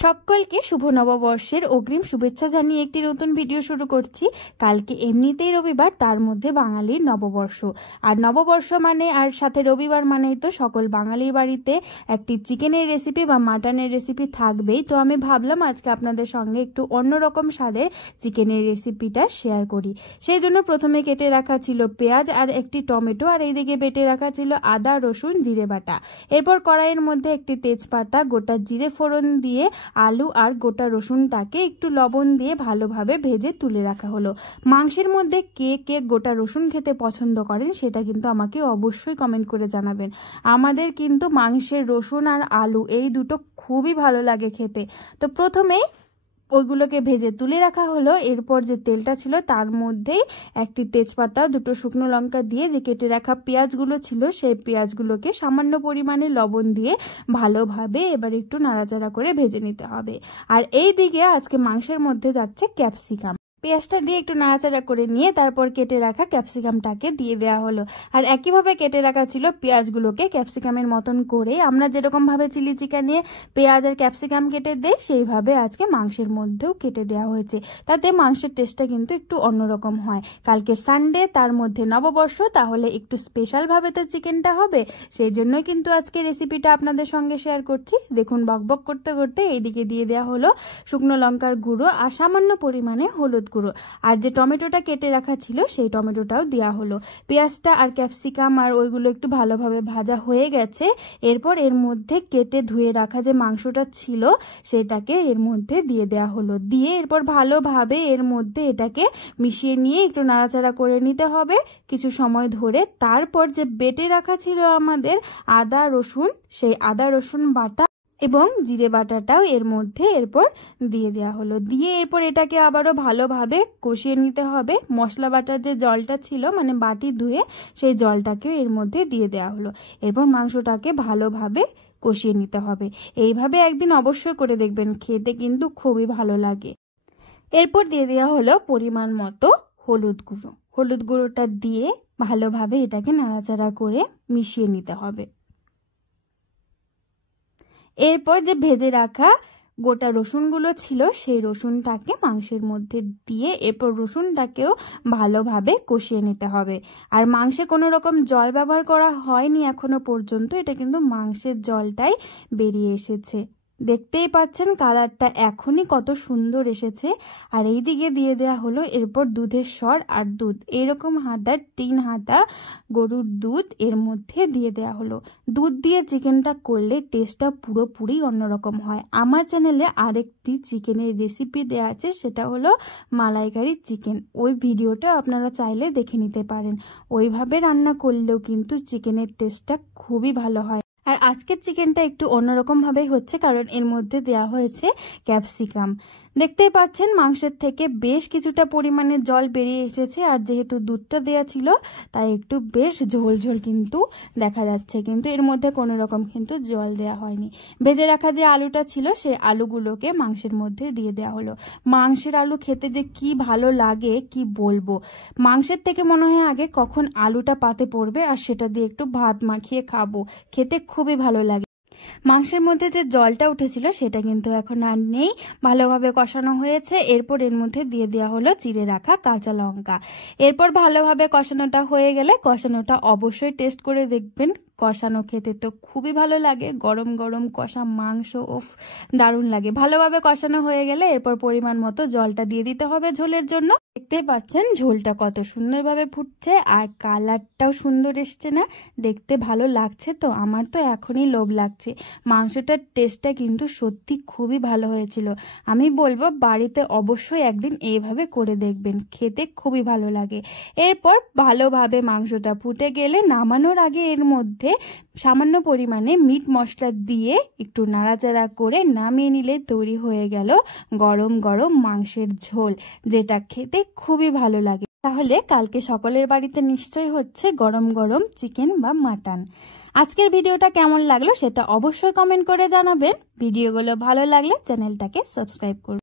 সকলকে শুভ নববর্ষের অগ্রিম শুভেচ্ছা জানিয়ে একটি নতুন ভিডিও শুরু করছি। কালকে এমনিতেই রবিবার, তার মধ্যে বাঙালির নববর্ষ। আর নববর্ষ মানে আর সাথে রবিবার মানেই তো সকল বাঙালির বাড়িতে একটি চিকেনের রেসিপি বা মাটনের রেসিপি থাকবেই। তো আমি ভাবলাম আজকে আপনাদের সঙ্গে একটু অন্যরকম স্বাদের চিকেনের রেসিপিটা শেয়ার করি। সেই জন্য প্রথমে কেটে রাখা ছিল পেঁয়াজ আর একটি টমেটো, আর এইদিকে বেটে রাখা ছিল আদা, রসুন, জিরে বাটা। এরপর কড়াইয়ের মধ্যে একটি তেজপাতা, গোটা জিরে ফোড়ন দিয়ে আলু আর গোটা রসুনটাকে একটু লবণ দিয়ে ভালোভাবে ভেজে তুলে রাখা হলো। মাংসের মধ্যে কে কে গোটা রসুন খেতে পছন্দ করেন সেটা কিন্তু আমাকে অবশ্যই কমেন্ট করে জানাবেন। আমাদের কিন্তু মাংসের রসুন আর আলু এই দুটো খুবই ভালো লাগে খেতে। তো প্রথমেই ওইগুলোকে ভেজে তুলে রাখা হলো। এরপর যে তেলটা ছিল তার মধ্যেই একটি তেজপাতা, দুটো শুকনো লঙ্কা দিয়ে যে কেটে রাখা পেঁয়াজগুলো ছিল সেই পেঁয়াজগুলোকে সামান্য পরিমাণে লবণ দিয়ে ভালোভাবে এবার একটু নাড়াচাড়া করে ভেজে নিতে হবে। আর এই দিকে আজকে মাংসের মধ্যে যাচ্ছে ক্যাপসিকাম। পেঁয়াজটা দিয়ে একটু নাড়াচাড়া করে নিয়ে তারপর কেটে রাখা ক্যাপসিকামটাকে দিয়ে দেওয়া হলো। আর একইভাবে কেটে রাখা ছিল পেঁয়াজগুলোকে ক্যাপসিকামের মতন করে। আমরা যেরকমভাবে চিলি চিকেনে পেঁয়াজ আর ক্যাপসিকাম কেটে দেই সেইভাবে আজকে মাংসের মধ্যেও কেটে দেওয়া হয়েছে। তাতে মাংসের টেস্টটা কিন্তু একটু অন্যরকম হয়। কালকে সানডে, তার মধ্যে নববর্ষ, তাহলে একটু স্পেশালভাবে তো চিকেনটা হবে। সেই জন্যই কিন্তু আজকে রেসিপিটা আপনাদের সঙ্গে শেয়ার করছি। দেখুন বকবক করতে করতে এইদিকে দিয়ে দেওয়া হলো শুকনো লঙ্কার গুঁড়ো আর সামান্য পরিমাণে হলুদ গুঁড়ো। আর যে টমেটোটা কেটে রাখা ছিল সেই টমেটোটাও দেওয়া হলো। পেঁয়াজটা আর ক্যাপসিকাম আর ওইগুলো একটু ভালোভাবে ভাজা হয়ে গেছে। এরপর এর মধ্যে কেটে ধুয়ে রাখা যে মাংসটা ছিল সেটাকে এর মধ্যে দিয়ে দেওয়া হলো। দিয়ে এরপর ভালোভাবে এর মধ্যে এটাকে মিশিয়ে নিয়ে একটু নাড়াচাড়া করে নিতে হবে কিছু সময় ধরে। তারপর যে বেটে রাখা ছিল আমাদের আদা রসুন, সেই আদা রসুন বাটা এবং জিরে বাটাটাও এর মধ্যে এরপর দিয়ে দেওয়া হলো। দিয়ে এরপর এটাকে আবারও ভালোভাবে কষিয়ে নিতে হবে। মশলা বাটার যে জলটা ছিল মানে বাটি ধুয়ে সেই জলটাকেও এর মধ্যে দিয়ে দেওয়া হলো। এরপর মাংসটাকে ভালোভাবে কষিয়ে নিতে হবে। এইভাবে একদিন অবশ্যই করে দেখবেন, খেতে কিন্তু খুবই ভালো লাগে। এরপর দিয়ে দেওয়া হলো পরিমাণ মতো হলুদ গুঁড়ো। হলুদ গুঁড়োটা দিয়ে ভালোভাবে এটাকে নাড়াচাড়া করে মিশিয়ে নিতে হবে। এরপর যে ভেজে রাখা গোটা রসুনগুলো ছিল সেই রসুনটাকে মাংসের মধ্যে দিয়ে এরপর রসুনটাকেও ভালোভাবে কষিয়ে নিতে হবে। আর মাংসে কোনো রকম জল ব্যবহার করা হয়নি এখনো পর্যন্ত, এটা কিন্তু মাংসের জলটাই বেরিয়ে এসেছে। দেখতেই পাচ্ছেন কালারটা এখনই কত সুন্দর এসেছে। আর এই দিকে দিয়ে দেওয়া হলো এরপর দুধের সর আর দুধ, এরকম হাতার 3 হাতা গরুর দুধ এর মধ্যে দিয়ে দেওয়া হলো। দুধ দিয়ে চিকেনটা করলে টেস্টটা পুরোপুরি অন্যরকম হয়। আমার চ্যানেলে আরেকটি চিকেনের রেসিপি দেওয়া আছে, সেটা হলো মালাইকারি চিকেন। ওই ভিডিওটা আপনারা চাইলে দেখে নিতে পারেন। ওইভাবে রান্না করলেও কিন্তু চিকেনের টেস্টটা খুবই ভালো হয়। আর আজকের চিকেনটা একটু অন্যরকম ভাবেই হচ্ছে, কারণ এর মধ্যে দেওয়া হয়েছে ক্যাপসিকাম। দেখতেই পাচ্ছেন মাংসের থেকে বেশ কিছুটা পরিমাণে জল বেরিয়ে এসেছে। আর যেহেতু দুধটা দেওয়া ছিল তাই একটু বেশ ঝোল ঝোল কিন্তু দেখা যাচ্ছে, কিন্তু এর মধ্যে কোনো রকম কিন্তু জল দেওয়া হয়নি। ভেজে রাখা যে আলুটা ছিল সেই আলুগুলোকে মাংসের মধ্যে দিয়ে দেওয়া হলো। মাংসের আলু খেতে যে কি ভালো লাগে কি বলবো। মাংসের থেকে মনে হয় আগে কখন আলুটা পাতে পড়বে আর সেটা দিয়ে একটু ভাত মাখিয়ে খাবো, খেতে খুবই ভালো লাগে। মাংসের মধ্যে যে জলটা উঠেছিল সেটা কিন্তু এখন আর নেই, ভালোভাবে কষানো হয়েছে। এরপর এর মধ্যে দিয়ে দেওয়া হলো চিড়ে রাখা কাঁচা লঙ্কা। এরপর ভালোভাবে কষানোটা হয়ে গেলে, কষানোটা অবশ্যই টেস্ট করে দেখবেন, কষানো খেতে তো খুবই ভালো লাগে। গরম গরম কষা মাংস ওফ দারুণ লাগে। ভালোভাবে কষানো হয়ে গেলে এরপর পরিমাণ মতো জলটা দিয়ে দিতে হবে ঝোলের জন্য। দেখতে পাচ্ছেন ঝোলটা কত সুন্দরভাবে ফুটছে আর কালারটাও সুন্দর এসছে না, দেখতে ভালো লাগছে তো। আমার তো এখনই লোভ লাগছে। মাংসটার টেস্টটা কিন্তু সত্যি খুবই ভালো হয়েছিল। আমি বলবো বাড়িতে অবশ্যই একদিন এইভাবে করে দেখবেন, খেতে খুবই ভালো লাগে। এরপর ভালোভাবে মাংসটা ফুটে গেলে নামানোর আগে এর মধ্যে সামান্য পরিমাণে মিট মশলা দিয়ে একটু নাড়াচাড়া করে নামিয়ে নিলে তৈরি হয়ে গেল গরম গরম মাংসের ঝোল, যেটা খেতে খুবই ভালো লাগে। তাহলে কালকে সকলের বাড়িতে নিশ্চয়ই হচ্ছে গরম গরম চিকেন বা মাটন। আজকের ভিডিওটা কেমন লাগলো সেটা অবশ্যই কমেন্ট করে জানাবেন। ভিডিওগুলো ভালো লাগলে চ্যানেলটাকে সাবস্ক্রাইব করুন।